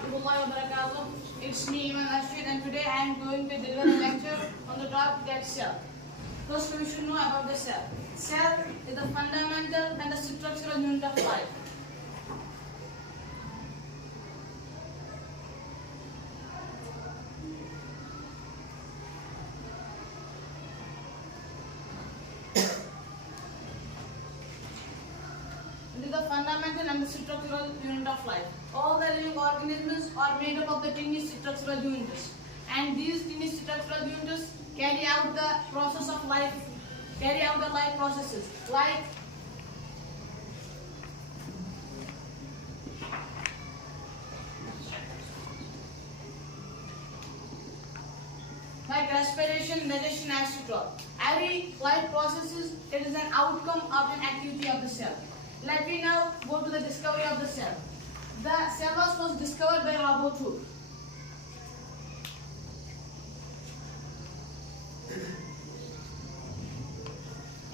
warahmatullahi wabarakatuh. It's me, Iman, Arshed, and today I am going to deliver a lecture on the topic that cell. First, we should know about the cell. Cell is the fundamental and the structural unit of life. It is the fundamental and the structural unit of life. All the living organisms are made up of the tiny structural units, and these tiny structural units carry out the process of life, carry out the life processes like respiration, digestion, etc. Every life processes, it is an outcome of an activity of the cell. Let me now go to the discovery of the cell. The cell was first discovered by Robert Hooke.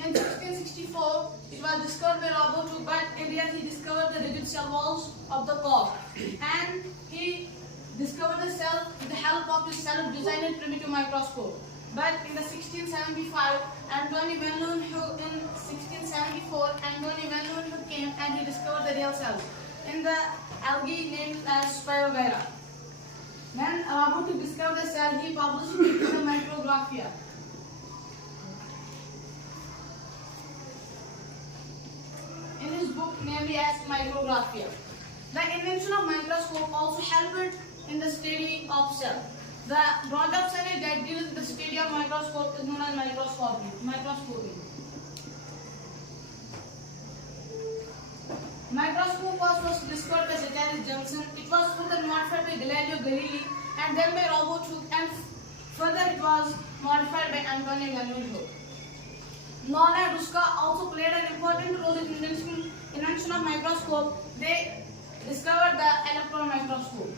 In 1664, it was discovered by Robert Hooke, but in reality he discovered the rigid cell walls of the core, and he discovered the cell with the help of his self-designed primitive microscope. But in the 1675, Anthony van Leeuwenhoek in 1674, Anthony van Leeuwenhoek came and he discovered the real cells in the algae named as Spirogyra. When Robert Hooke discovered the cell, he published it in the Micrographia. In his book named as Micrographia. The invention of microscope also helped in the study of cell. The branch of science that deals with the study of microscope is known as microscopy. Microscope was first discovered by Charles Johnson. It was further modified by Galileo Galilei and then by Robert Hooke, and further it was modified by Anthony van Leeuwenhoek. Nolan and Ruska also played an important role in the invention of microscope. They discovered the electron microscope.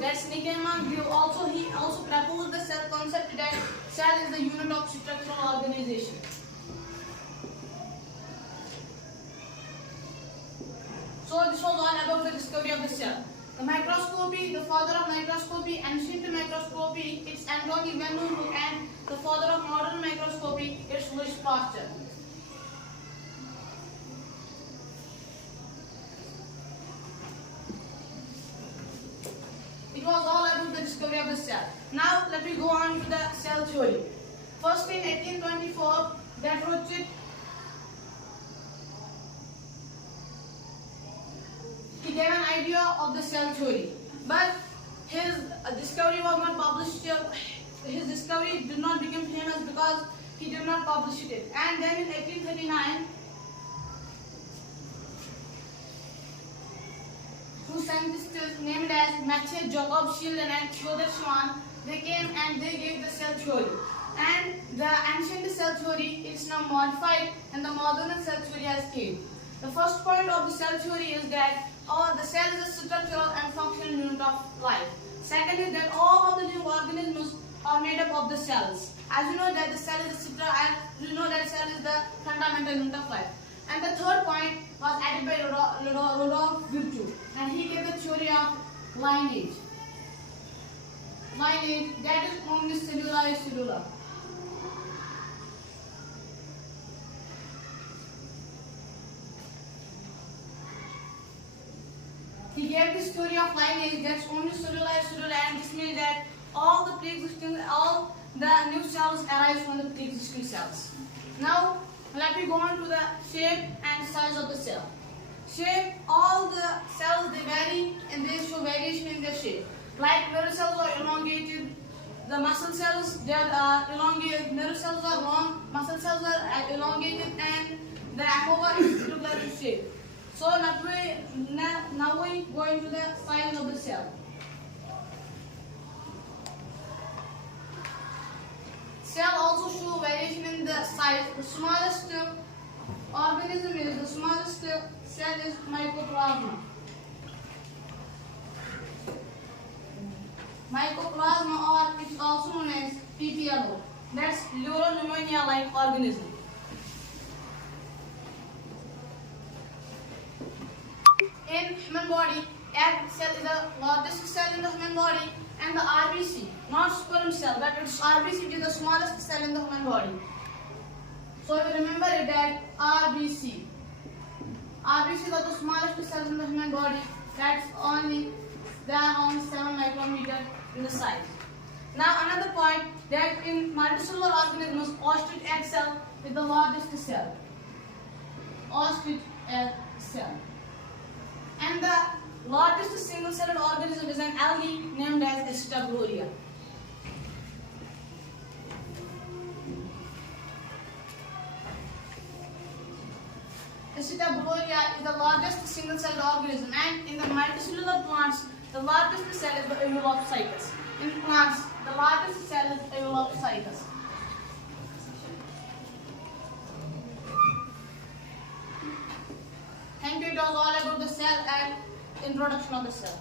That's Nickleman Grew. He also proposed the cell concept that cell is the unit of structural organization. So this was all about the discovery of the cell. The microscopy, the father of microscopy, ancient microscopy, it's Anthony van Leeuwenhoek, and the father of modern microscopy, it's Louis Pasteur. It was all about the discovery of the cell. Now let me go on to the cell theory. First in 1824, that Rothschild, he gave an idea of the cell theory, but his discovery was not published. His discovery did not become famous because he did not publish it. And then in 1839, two scientists named as Mathieu Jacob Schilden and Theodor Schwann, they came and they gave the cell theory. And the ancient cell theory is now modified and the modern cell theory has came. The first point of the cell theory is that the cell is a structural and functional unit of life. Second is that all of the living organisms are made up of the cells. As you know that the cell is the fundamental unit of life. And the third point was added by Rudolf Virchow, and he gave the theory of lineage. Lineage, that is only cellular. He gave this theory of lineage, that's only cellular, and this means that all the new cells arise from the pre-existing cells. Now, let me go on to the shape and size of the cell. Shape, all the cells they vary and they show variation in their shape. Like nerve cells are elongated, the muscle cells they are elongated, nerve cells are long, muscle cells are elongated, and the ameba is circular in shape. So now we go into the size of the cell. Cell also show variation in the size. The smallest organism is the smallest cell is mycoplasma. mycoplasma, or it's also known as PPLO. That's pneumonia-like organism. In human body, egg cell is the largest cell in the human body, and the RBC, not sperm cell, but it's RBC, which is the smallest cell in the human body. So you remember it that RBC. RBC are the smallest cells in the human body. That's only they are only 7 micrometer in the size. Now another point that in multicellular organisms, ostrich egg cell is the largest cell. Ostrich egg cell. And the largest single-celled organism is an algae named as Acetobacteria. Acetobacteria is the largest single-celled organism, and in the multicellular plants, the largest cell is the Eulophytus. In plants, the largest cell is Eulophytus. Thank you. It was all about the cell and introduction of the cell.